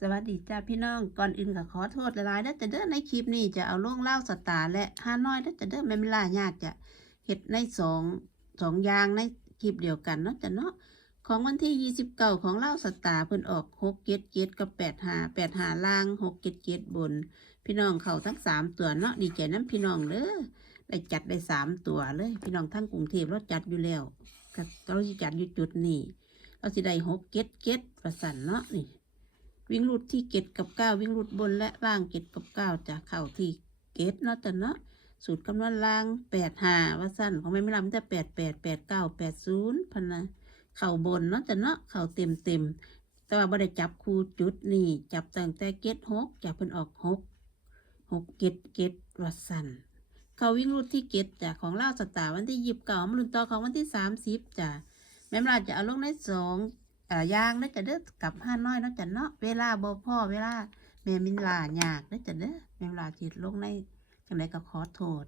สวัสดีจ้าพี่น้องก่อนอื่นก็ขอโทษหลายๆแล้วจะเด้อในคลิปนี้จะเอาล่วงเล่าสตาร์และห้าน้อยแล้วจะเด้อแม่เวลายากจะเฮ็ดในสองสองยางในคลิปเดียวกันเนาะจ้ะเนาะของวันที่ยี่สิบเก้าของเล่าสตาร์เพิ่นออกหกเจ็ดเจ็ดกับแปดหาแปดหาล่างหกเจ็ดเจ็ดบน พี่น้องเข้าทั้งสามตัวเนาะดีใจน้ำพี่น้องเด้อได้จัดได้สามตัวเลย พี่น้องทั้งกรุงเทพเราจัดอยู่แล้วก็เราจัดอยู่จุดนี้เราสิได้หกเจ็ดเจ็ดประสันเนาะนี่ วิ่งรูดที่เกตกับเก้าวิ่งรูดบนและล่างเกตกับเก้าจะเข้าที่เกตเนาะจ้ะเนาะสูตรคำนวณล่างแปดหาว่าสั้นของไม่ไม่ลำแต่แปดแปดแปดเก้าแปดศูนย์พันนะเข่าบนเนาะจ้ะเนาะเข่าเต็มเต็มแต่ว่าบ่ได้จับคูจุดนี่จับตั้งแต่เกตหกจับเพิ่นออกหกหกเกตเกตว่าสั้นเขาวิ่งรูดที่เกตจ้ะของเล่าสตาร์วันที่ยิบเก่ามาลุนต่อของวันที่สามสิบจ้ะแม่มลาจะเอาลงในสอง ยางนะจะเด้อกับห้าน้อยนาะจะเนาะเวลาบ่พ่อเวลาแม่มินลายากนะจะเด้อแม่เวลาจิตลงในจังไดก็ขอโทษ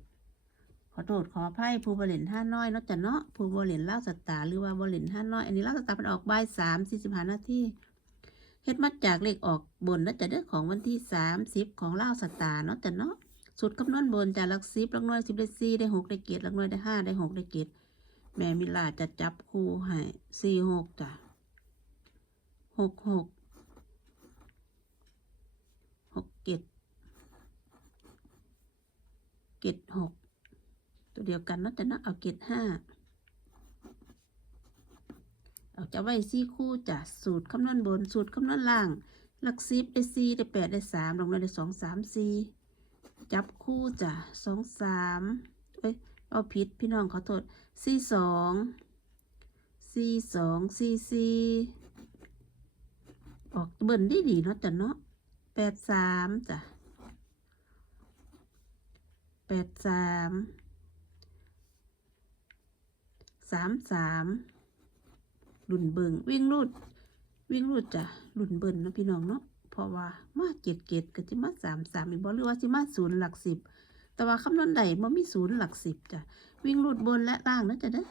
ขอโทษขออภัยผู้บริเลนห้าน้อยนาะจะเนาะผู้บริเลนเล่าสตาร์หรือว่าบริเลนห้าน้อยอันนี้เล่าสตาร์มันออกใบสามสี่สิบห้านาทีเฮ็ดมาจากเลขออกบนนะจะเด้อของวันที่สามสิบของเล่าสตาร์เนาะจะเนาะสูตรคำนวณบนจากลักสิบลักหน่วยสิบได้สี่ได้หกได้เกียรตหลักหน่วยได้ห้าได้หกได้เกียรติแม่มิลาจะจับคู่ให้สี่หกจ้ะ หกหกหกเจ็ดเจ็ดหกตัวเดียวกันนาะแต่นะเอาเจ็ดห้าเอาจะไว้ซี่คู่จ้ะสูตรคำนวณบนสูตรคำนวณล่าง หลักสิบได้สี่ได้แปดได้สามลงมาได้สองสามสี่จับคู่จ้ะสองสามเอ้ยเอาผิดพี่น้องขอโทษสี่สองสี่สองสี่สี่ ออกเบิ่นดีดีเนาะจ้ะเนาะแปดสามจ้ะแปดสามสามสามหลุนเบิงวิ่งรูด วิ่งรูดจ้ะหลุนเบิ่นเนาะพี่น้องเนาะเพราะว่ามาเจ็ดเกตก็จะมาสามสามอีกบ่หรือว่าสิมาศูนย์หลักสิบแต่ว่าคำนวณใดบ่มีศูนย์หลักสิบจ้ะวิ่งรูดบนและล่างเนาะจ้ะเด้อ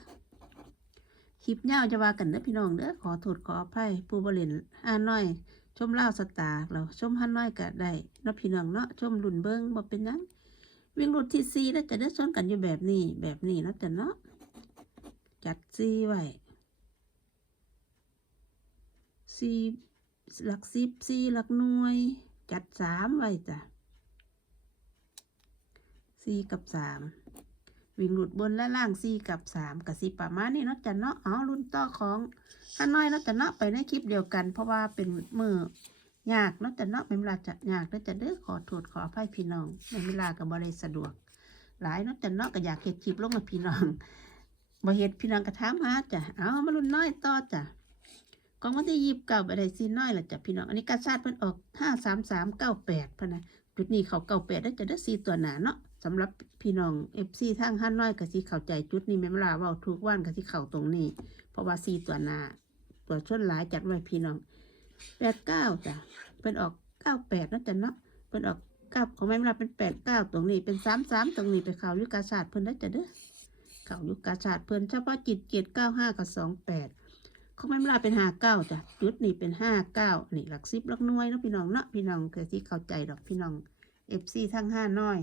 คลิปยาวจะว่ากันเด้อพี่น้องเด้อขอโทษขออภัยผู้บริเลนห้าน้อย ชมเล่าสตาร์เราชมห้าน้อยก็ได้เนาะพี่น้องเนาะชมรุ่นเบิ้งบ่เป็นยังวิ่งรุ่นที่สี่แล้วจะได้ชนกันอยู่แบบนี้แบบนี้เนาะจ้ะเนาะจัดสี่ไว้สี่หลักสิบสี่หลักหน่วย จัดสามไว้จ้ะสี่กับสาม วิ่งหลุดบนและล่างสี่กับสามกับสี่ประมาณนี้เนาะจ้ะเนาะอ๋อรุ่นต่อของฮันน้อยเนาะจ้ะเนาะไปในคลิปเดียวกัน เพราะว่าเป็นมือยากเนาะจ้ะเนาะเป็นเวลาจะยากแล้วจะเด้อขอโทษขออภัยพี่น้องในเวลากับบริสะดวก หลายเนาะจ้ะเนาะก็อยากเฮ็ดคลิปลงมาพี่น้องบ่เฮ็ดพี่น้องก็ถามาจ้ะเอามารุ่นน้อยต่อจ้ะของวันที่ยีบเก้าไปได้ซีน้อยละจ้ะพี่น้อง อันนี้กาชาติเพิ่นออกห้าสามสามเก้าแปดพะนะจุดนี้เขาเก้าแปดได้จะได้ซีตัวหนาเนาะ สำหรับพี่น้องเอฟซีทางห้าน้อยกับสีเข้าใจจุดนี้แม่นลาเว่าทุกวันกับสีเข้าตรงนี้ เพราะว่าสีตัวหนาตัวชนหลายจัดไว้พี่น้องแปดเก้าจ้ะเป็นออกเก้าแปดนะจ๊ะเนาะเป็นออกเก้าของแม่นเวลาเป็นแปดเก้าตรงนี้เป็นสามสามตรงนี้ไปเข่ายุกาศาสตร์เพิ่นได้จ้ะเด้อเข่ายุกาศาสตร์เพิ่นเฉพาะจิตเจ็ดเก้าห้ากับสองแปดของแม่นเวลาเป็นห้าเก้าจ้ะจุดนี้เป็นห้าเก้านี่หลักสิบหลักหน่วยเนาะพี่น้องเนาะพี่น้องเคยที่เข้าใจดอกพี่น้องเอฟซีทั้งห้าน้อย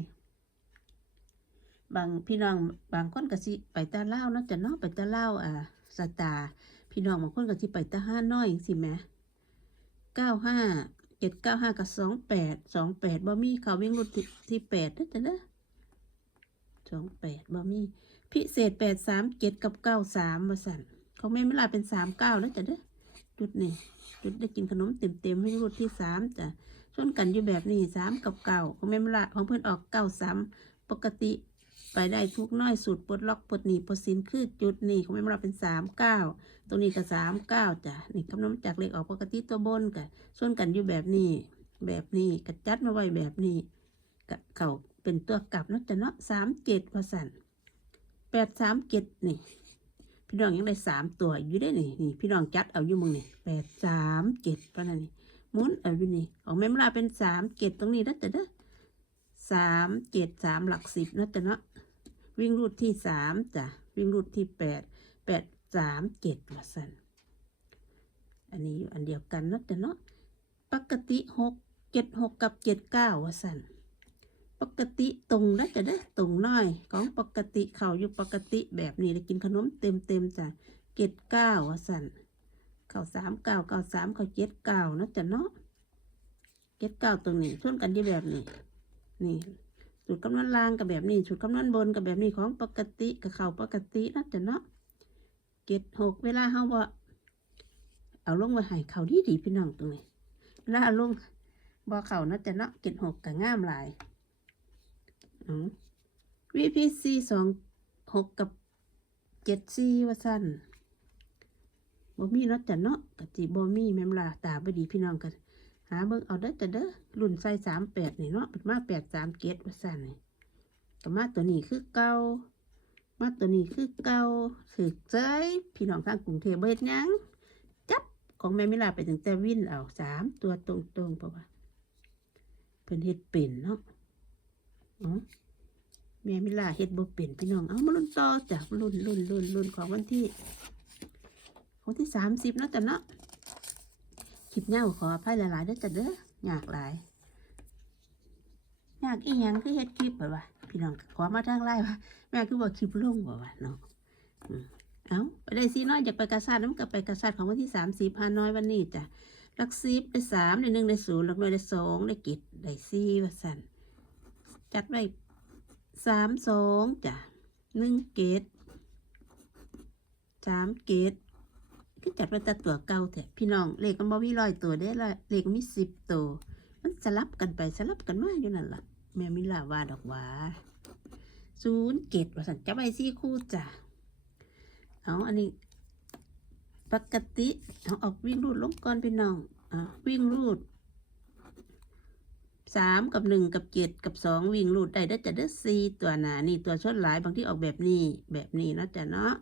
บางพี่น้องบางคนก็สิไปตาเล่านาะจะเนาะไปตาเล่าอ่าสตาพี่น้องบางคนก็สิไปตาห้าน้อยสิแม่เก้าห้าเจ็ดเก้าห้ากับสองแปดสองแปดบ่มีเขาวิ่งรุ่นที่แปดนะจ๊ะเด้อสองแปดบ่มีพิเศษแปดสามเจ็ดกับเก้าสามมาสั่นเขาไม่ไม่ลาเป็นสามเก้าแล้วจ้ะเด้อจุดนี่จุดได้กินขนมเต็มเต็มให้รุ่นที่สามจ้ะชนกันอยู่แบบนี้สามกับเก้าเของแม่ไม่ลาของเพื่อนออกเก้าสามปกติ ไปได้ทุกน้อยสูตรปลดล็อกปลดหนีปลดสินคือจุดนี่ของแม่เราเป็นสามเก้าตรงนี้ก็สามเก้าจ้ะนี่คำนวณจากเลขออกปกติตัวบนกับส่วนกันอยู่แบบนี้ แบบนี้กระจัดมาไว้แบบนี้กับเขาเป็นตัวกลับนะจ้ะเนาะสามเจ็ดว่าสันแปดสามเจ็ดนี่ พี่น้องยังได้สามตัวอยู่ได้นี่นี่ พี่น้องจัดเอาอยู่มึงนี่แปดสามเจ็ดปะนั่นนี่มุนเอาอยู่นี่ของแม่เราเป็นสามเจ็ดตรงนี้แล้วจ้ะเด้อสามเจ็ดสามหลักสิบนะจ๊ะเนาะ วิ่งรูดที่สามจ้ะ วิ่งรูดที่แปดแปดสามเจ็ดละสันอันนี้อยู่อันเดียวกันนะจ๊ะเนาะปกติหกเจ็ดหกกับเจ็ดเก้าว่าสันปกติตรงแล้วจะได้ตรงน้อย ของปกติเขาอยู่ปกติแบบนี้ได้กินขนมเต็มเต็มจ้ะเจ็ดเก้าว่าสันเขาสามเก้าเก้าสามเขาเจ็ดเก้านะจ๊ะเนาะเจ็ดเก้าตรงนี้ส่วนกันที่แบบนี้นี่ สูตรคำนวณล่างกับแบบนี้ สูตรคำนวณบนกับแบบนี้ของปกติกับเข่าปกตินะจ๊ะเนาะเจ็ดหกเวลาเขาว่าเอาลงไว้ให้เขาดีดีพี่น้องตรงนี้เวลาเอาลงบ่เขานะจ๊ะเนาะเจ็ดหกกับง่ามหลายอ๋อ VPC สองหกกับเจ็ดสี่ว่าสั้นบ่มีเนาะจ๊ะเนาะกะจิบ่มีแม่มลาตาบ่ดีพี่น้องกัน หาเบิ่งเอาเด้อจ้ะเด้อรุ่นใส่สามแปดนี่เนาะเป็นมาแปดสามเกตว่าสั่นนี่ก็มาตัวนี้คือเก่ามาตัวนี้คือเก่าถือใจพี่น้องทางกรุงเทพเบิดยังจับของแม่มิลาไปถึงแต่วินเอาสามตัวตรงๆเพราะว่าเพิ่นเฮ็ดเป็นเนาะอ๋อแม่มิลาเฮ็ดบ่เป็นพี่น้องเอามารุ่นต่อจ้ะรุ่นรุ่นรุ่นรุ่นของวันที่วันที่สามสิบเนาะจ้ะเนาะ คลิปเน่าขออภัยหลายๆเด้อจ้ะเด้อยากหลายยากอีหยังคือเฮ็ดคลิปแบบว่าพี่น้องขอมาทางไลน์ว่าแม่คือบอกคลิปลงบ่ว่าเนาะเอาไปได้ซีน้อยอยากไปกระซาดน้ำกับไปกระซาดของวันที่สามสี่พันน้อยวันนี้จ้ะลักซีบได้สามได้หนึ่งได้ศูนย์ลักน้อยได้สองได้กิจได้สี่ว่าสันจัดไว้สามสองจ้ะหนึ่งเกตสามเกต คือจัดไว้แต่ตัวเก่าแท้พี่น้องเลขมันบ่มีร้อยตัวได้ละเลขมีสิบตัวมันสลับกันไปสลับกันมาอยู่นั่นล่ะ แม่มิลาว่าดอกว่าศูนย์เกตว่าสันจับไว้สี่คู่จ้ะเอาอันนี้ ปกติเอาออกวิ่งรูดลงก่อนพี่น้องอะวิ่งรูดสามกับหนึ่งกับเจ็ดกับสองวิ่งรูดได้ได้จะได้สี่ตัวหนานี่ตัวชดหลายบางที่ออกแบบนี้แบบนี้นะจ้ะเนาะ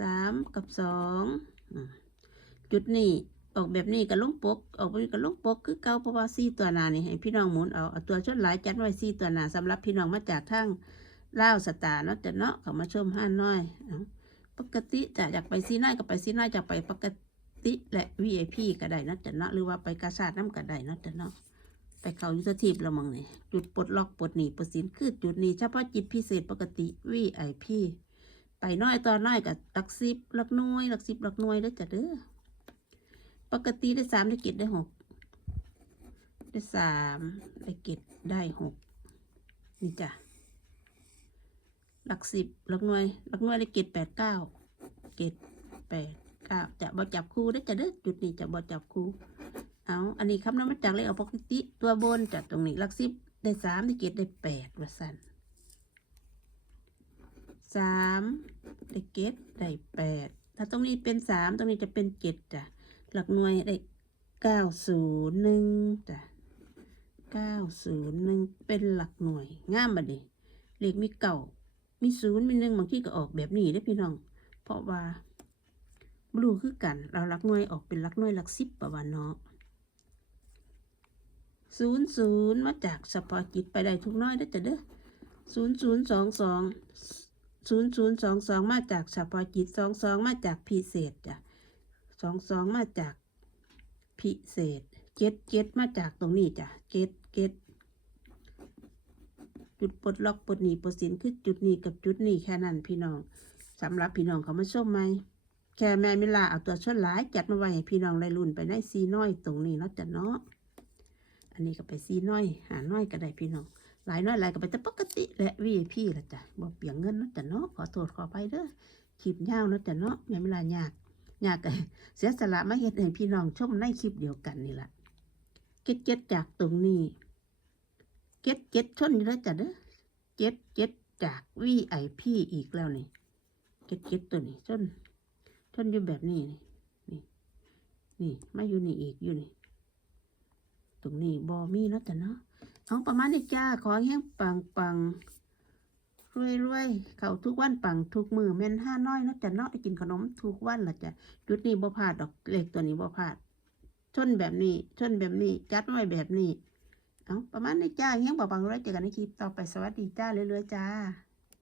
สามกับสองจุดนี้ออกแบบนี้กับลงปก ออกแบบนี้กับลงปกคือเก่าเพราะว่าซี่ตัวหนานี่ให้พี่น้องหมุนเอาเอาตัวชดหลายจัดไว้ซี่ตัวหนาสำหรับพี่น้องมาจากทางล่าสตาร์เนาะจะเนาะเขามาชมห้าน้อยปกติจะอยากไปซีน้อยก็ไปซีน้อยจะไปปกติและ VIP ก็ได้นะจะเนาะหรือว่าไปกาชาดน้ำก็ได้นะจะเนาะไปเขายุทธทีพละมังนี่จุดปลดล็อกปลดหนีปลดสินคือจุดนี้เฉพาะจิตพิเศษปกติ VIP ไปน้อยตอนน้อยกับหลักสิบหลักหน่วยหลักสิบหลักหน่วยเด้อจ้ะเด้อปกติได้สามได้เกตได้หกได้สามได้เกตได้หกนี่จ้ะหลักสิบหลักหน่วยหลักหน่วยได้เกตแปดเก้าเกตแปดเก้าจะบ่จับคู่ได้จ้ะเด้อจุดนี้จะบ่จับคู่เอาอันนี้คำนวณมาจากเลขเอาปกติตัวบนจากตรงนี้หลักสิบได้สามได้เกตได้แปดว่าสั่น สามได้เกตได้แปดถ้าตรงนี้เป็นสามตรงนี้จะเป็นเจ็ดจ้ะหลักหน่วยได้เก้าศูนย์หนึ่งจ้ะเก้าศูนย์หนึ่งเป็นหลักหน่วยง่ามบัดนี้เลขมีเก่ามีศูนย์มีหนึ่งบางที่ก็ออกแบบนี้ได้พี่น้อง เพราะว่าบรูคือกัน เราหลักหน่วยออกเป็นหลักหน่วยหลักสิบประวันเนาะศูนย์ศูนย์มาจากเฉพาะจิตไปได้ทุกน้อยได้อจ้ะเด้อศูนย์ศูนย์สองสอง ศูนย์ศูนย์สองสองมาจากเฉพาะจิตสองสองมาจากพิเศษจ้ะสองสองมาจากพิเศษเจ็ดเจ็ดมาจากตรงนี้จ้ะเจ็ดเจ็ดจุดปลดล็อกปลดหนีปลดสินคือจุดนี้กับจุดนี้แค่นั้นพี่น้องสำหรับพี่น้องเขามาชมไหมแค่แม่มิลาเอาตัวชดหลายจัดมาไว้ให้พี่น้องได้รุ่นไปในซีน้อยตรงนี้เนาะจ้ะเนาะอันนี้ก็ไปซีน้อยหาน้อยก็ได้พี่น้อง หลายน้อยหลายก็ไปแต่ปกติและ VIP ละจ้ะบ่เปลี่ยงเงินนะจ้ะเนาะขอโทษขอไปเด้อคลิปยาวนะจ้ะเนาะแม่เวลายากยากเสียสละมาเฮ็ดให้พี่น้องชมในคลิปเดียวกันนี่แหละเก็ดเก็ดจากตรงนี้ เก็ดเก็ดชนอยู่แล้วจ้ะเด้อเก็ดเก็ดจาก VIP อีกแล้วนี่เก็ดเก็ดตัวนี้ชนชนอยู่แบบนี้นี่นี่นี่มาอยู่นี่อีกอยู่นี่ ตรงนี้บ่มีเนะจ้ะเนาะ เอาประมาณนี้จ้า ขอแห้งปังปังรวยรวยเขาทุกวันปังทุกมือแม่นห้าน้อยนะจ้ะเนาะกินขนมทุกวันละจ้ะจุดนี้บ่พลาดดอกเล็กตัวนี้บ่พลาดชนแบบนี้ชนแบบนี้ จัดไว้แบบนี้ เอาประมาณนี้จ้าแห้งปังปังรวยเจอกันในคลิปต่อไปสวัสดีจ้าเรื่อยๆจ้า